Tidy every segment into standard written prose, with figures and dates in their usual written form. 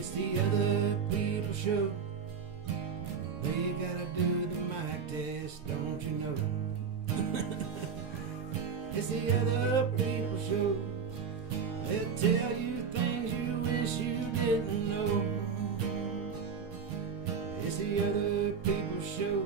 It's the other people show. They gotta do the mic test, don't you know? It's the other people show. They'll tell you things you wish you didn't know. It's the other people show.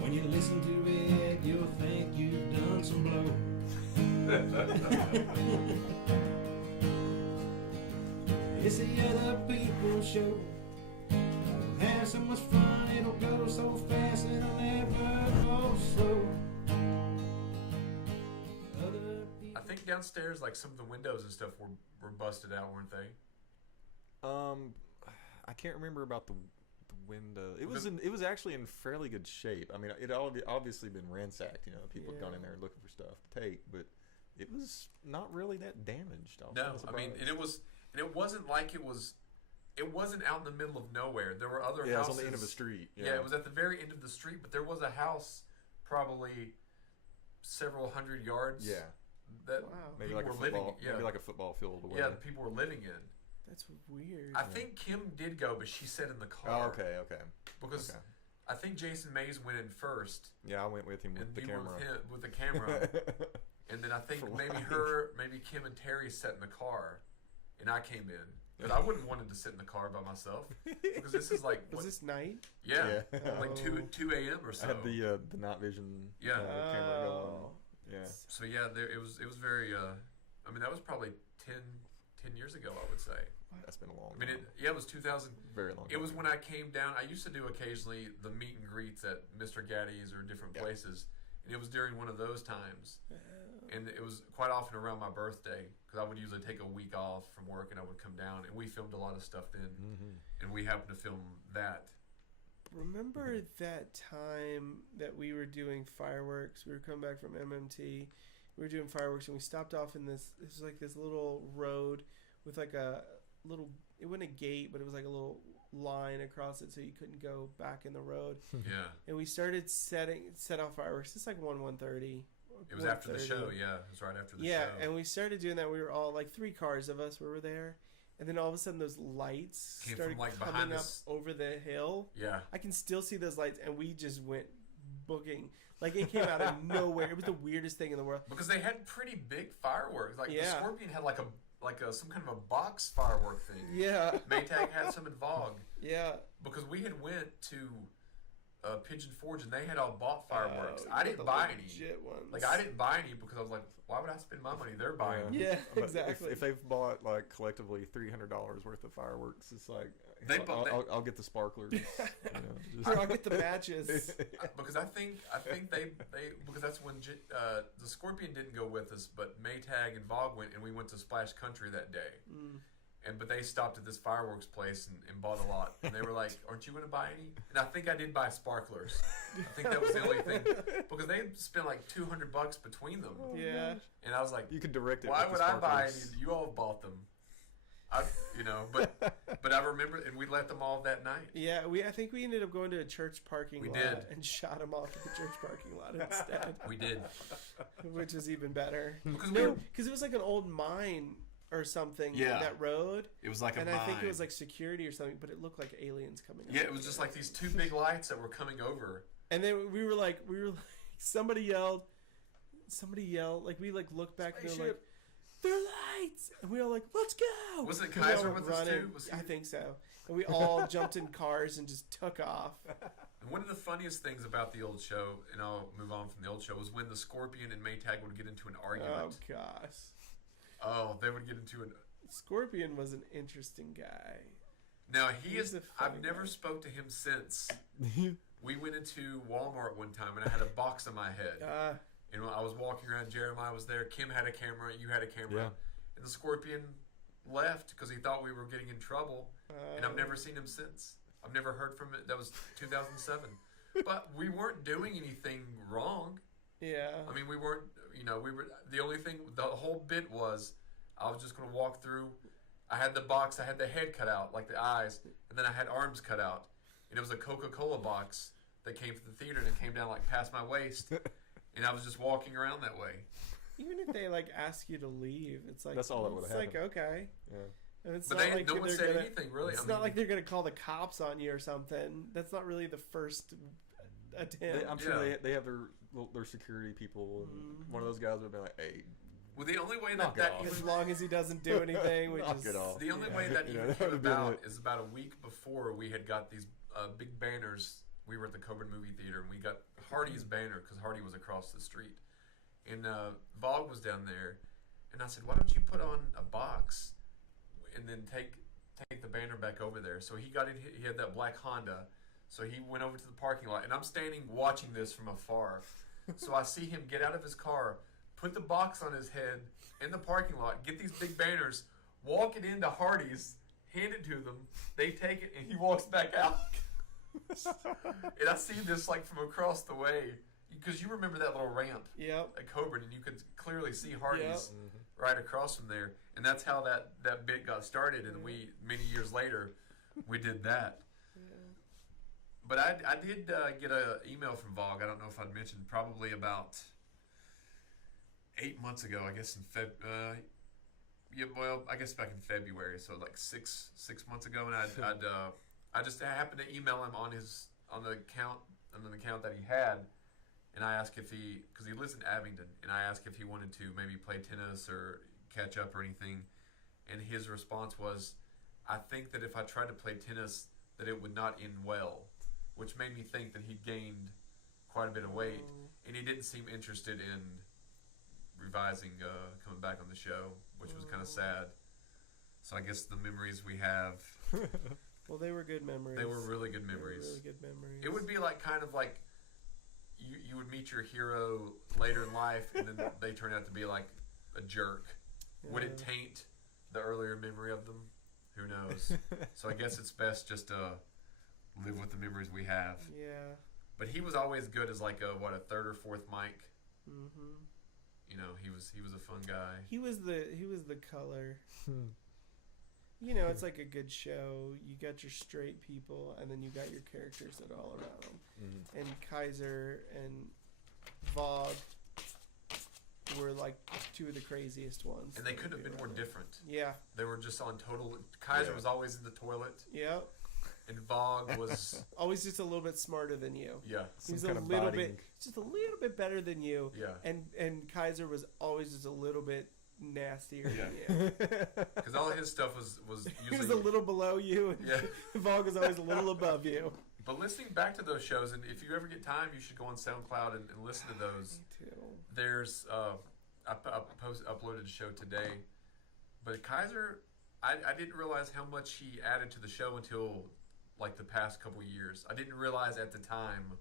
When you listen to it, you'll think you've done some blow. It's the other people show. We'll have so much fun, it'll go so fast, it'll never go slow. I think downstairs, like some of the windows and stuff were busted out, weren't they? I can't remember about the window. It was actually in fairly good shape. I mean, it obviously been ransacked. You know, people have gone in there looking for stuff to take, but it was not really that damaged. No, I mean, and it wasn't like it wasn't out in the middle of nowhere. There were other houses. Yeah, it was on the end of the street. Yeah, it was at the very end of the street, but there was a house probably several hundred yards. Yeah. That maybe like a football, maybe like a football field away. Yeah, that people were living in. That's weird. I think Kim did go, but she said in the car. Oh, okay. Because I think Jason Mays went in first. Yeah, I went with him with the camera. With the camera. And then I think maybe Kim and Terry sat in the car, and I came in. But I wouldn't wanted to sit in the car by myself because this is like was this night? Yeah, like 2 a.m. or so. I had the night vision. Camera going. Yeah. So yeah, it was very. I mean, that was probably 10 years ago, I would say. That's been a long time. I mean, it was 2000. Very long. It was when I came down. I used to do occasionally the meet and greets at Mr. Gaddy's or different places. And it was during one of those times. And it was quite often around my birthday because I would usually take a week off from work and I would come down. And we filmed a lot of stuff then. Mm-hmm. And we happened to film that. Remember that time that we were doing fireworks? We were coming back from MMT. We were doing fireworks and we stopped off in this was like this little road with like a little, it wasn't a gate, but it was like a little line across it so you couldn't go back in the road. Yeah. And we started set off fireworks. It's like 1:30. It was after the show, yeah. It was right after the show. Yeah, and we started doing that. We were all like 3 cars of us were there. And then all of a sudden those lights started coming up over the hill. Yeah. I can still see those lights and we just went booking. Like it came out of nowhere. It was the weirdest thing in the world. Because they had pretty big fireworks. Like the Scorpion had like some kind of a box firework thing. Yeah. Maytag had some in Vogue. Yeah. Because we had went to Pigeon Forge and they had all bought fireworks. I didn't buy any. Ones. Like I didn't buy any because I was like, why would I spend my money? They're buying. Yeah, exactly. If they've bought like collectively $300 worth of fireworks, it's like I'll get the sparklers. Or I'll get the matches. Because I think they because that's when the Scorpion didn't go with us, but Maytag and Vogue went, and we went to Splash Country that day. But they stopped at this fireworks place and bought a lot. And they were like, aren't you going to buy any? And I think I did buy sparklers. I think that was the only thing. Because they spent like $200 between them. Yeah. And I was like, you could direct it. Why would I buy any? You all bought them. But I remember, and we let them all that night. Yeah, I think we ended up going to a church parking lot. Did. And shot them off at the church parking lot instead. We did. Which is even better. Because it was like an old mine or something in that road. It was like and a mine. I think it was like security or something, but it looked like aliens coming up. Yeah, it was just like these 2 big lights that were coming over. And then we were like somebody yelled, like we like looked back and they were like, they're lights! And we all like, let's go! Was it Kaiser with us too? I think so. And we all jumped in cars and just took off. And one of the funniest things about the old show, and I'll move on from the old show, was when the Scorpion and Maytag would get into an argument. Oh, gosh. Oh, they would get into an... Scorpion was an interesting guy. Now, I've never spoke to him since. We went into Walmart one time, and I had a box on my head. And I was walking around, Jeremiah was there, Kim had a camera, you had a camera. Yeah. And the Scorpion left because he thought we were getting in trouble. And I've never seen him since. I've never heard from him. That was 2007. But we weren't doing anything wrong. Yeah. I mean, we weren't, the only thing, the whole bit was, I was just going to walk through. I had the box, I had the head cut out, like the eyes, and then I had arms cut out. And it was a Coca-Cola box that came to the theater, and it came down like past my waist. And I was just walking around that way. Even if they like ask you to leave, it's like, that's all that would happen. It's like, okay. Yeah. And it's But not like no one they're said gonna, anything really. It's not like they're gonna call the cops on you or something. That's not really the first attempt. I'm sure they have their security people, and one of those guys would have been like, "Hey." Well, the only way Knock it that off. As long as he doesn't do anything, we Knock just it off. the only way that You know, even that came would've been about it. is about a week before we had got these big banners. We were at the Coburn movie theater, and we got Hardy's banner because Hardy was across the street, and Vogue was down there, and I said, "Why don't you put on a box, and then take the banner back over there?" So he got in. He had that black Honda, so he went over to the parking lot, and I'm standing watching this from afar. So I see him get out of his car, put the box on his head in the parking lot, get these big banners, walk it into Hardy's, hand it to them. They take it, and he walks back out. And I see this like from across the way, because you remember that little ramp at Coburn, and you could clearly see Hardy's right across from there. And that's how that bit got started. And we, many years later, we did that. But I did get an email from Vogue. I don't know if I'd mentioned, probably about 8 months ago, I guess I guess back in February, so like six months ago, and I just happened to email him on the account that he had, and I asked if because he lives in Abingdon, and I asked if he wanted to maybe play tennis or catch up or anything, and his response was, "I think that if I tried to play tennis, that it would not end well," which made me think that he'd gained quite a bit of weight, and he didn't seem interested in revising coming back on the show, which was kind of sad. So I guess the memories we have. Well, they were good memories. They were really good memories. Really good memories. It would be like kind of like you would meet your hero later in life, and then they turn out to be like a jerk. Would it taint the earlier memory of them? Who knows? So I guess it's best just to live with the memories we have. Yeah. But he was always good as like a third or fourth mic. Mm-hmm. You know, he was a fun guy. He was the color. You know, it's like a good show. You got your straight people, and then you got your characters that are all around them. Mm-hmm. And Kaiser and Vogue were like two of the craziest ones. And they couldn't have been more different. Yeah. They were just on total. Kaiser was always in the toilet. Yep. And Vogue was always just a little bit smarter than you. Yeah. He's a little bit, just a little bit better than you. Yeah. And Kaiser was always just a little bit nastier than you. Because all his stuff was usually. He was a little below you. And Vogue was always a little above you. But listening back to those shows, and if you ever get time, you should go on SoundCloud and listen to those. Me too. There's I uploaded a show today, but Kaiser, I didn't realize how much he added to the show until like the past couple years. I didn't realize at the time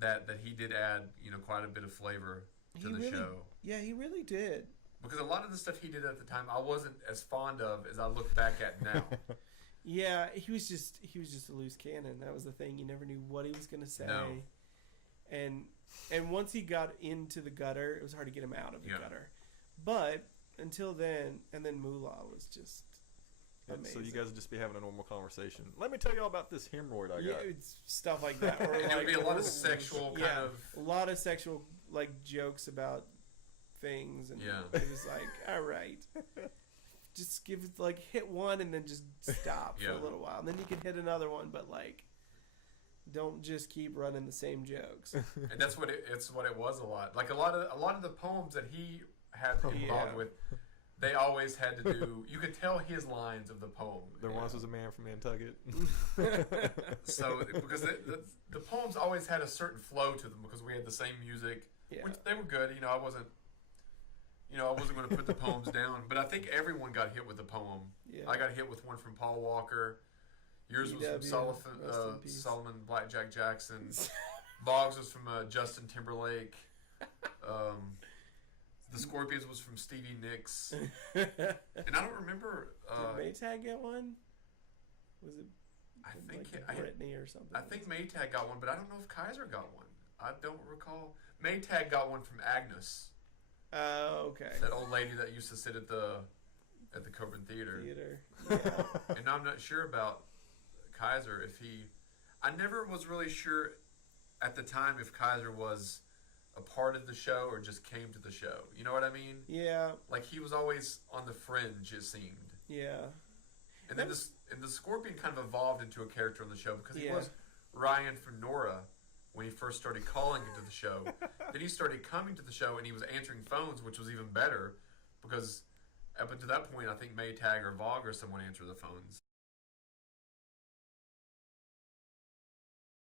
that he did add, you know, quite a bit of flavor to the show. Yeah, he really did. Because a lot of the stuff he did at the time, I wasn't as fond of as I look back at now. Yeah, he was just a loose cannon. That was the thing. You never knew what he was going to say. No. And once he got into the gutter, it was hard to get him out of the gutter. But until then, and then Moolah was just amazing. So you guys would just be having a normal conversation. Let me tell you all about this hemorrhoid I got. Yeah, it's stuff like that. Or and like, it would be a lot of sexual kind of... A lot of sexual like jokes about things. And it was like, all right. Just give it, like, hit one and then just stop for a little while. And then you can hit another one, but, like, don't just keep running the same jokes. And that's what it was a lot. Like, a lot of the poems that he had involved with, they always had to do, you could tell his lines of the poem. There once was a man from Nantucket. So, because the poems always had a certain flow to them because we had the same music, which they were good. You know, I wasn't going to put the poems down, but I think everyone got hit with a poem. Yeah. I got hit with one from Paul Walker. Yours was from Solomon Blackjack Jackson. Boggs was from Justin Timberlake. The Scorpions was from Stevie Nicks. And I don't remember. Did Maytag get one? Was it? I think like Britney or something. I think Maytag got one, but I don't know if Kaiser got one. I don't recall. Maytag got one from Agnes. Oh, okay. That old lady that used to sit at the Coburn Theater. Yeah. And I'm not sure about Kaiser if he. I never was really sure at the time if Kaiser was a part of the show or just came to the show. You know what I mean? Yeah. Like he was always on the fringe, it seemed. Yeah. And then the Scorpion kind of evolved into a character on the show because he Yeah. was Ryan from Nora when he first started calling into the show. Then he started coming to the show and he was answering phones, which was even better because up until that point, I think Maytag or Vogue or someone answered the phones.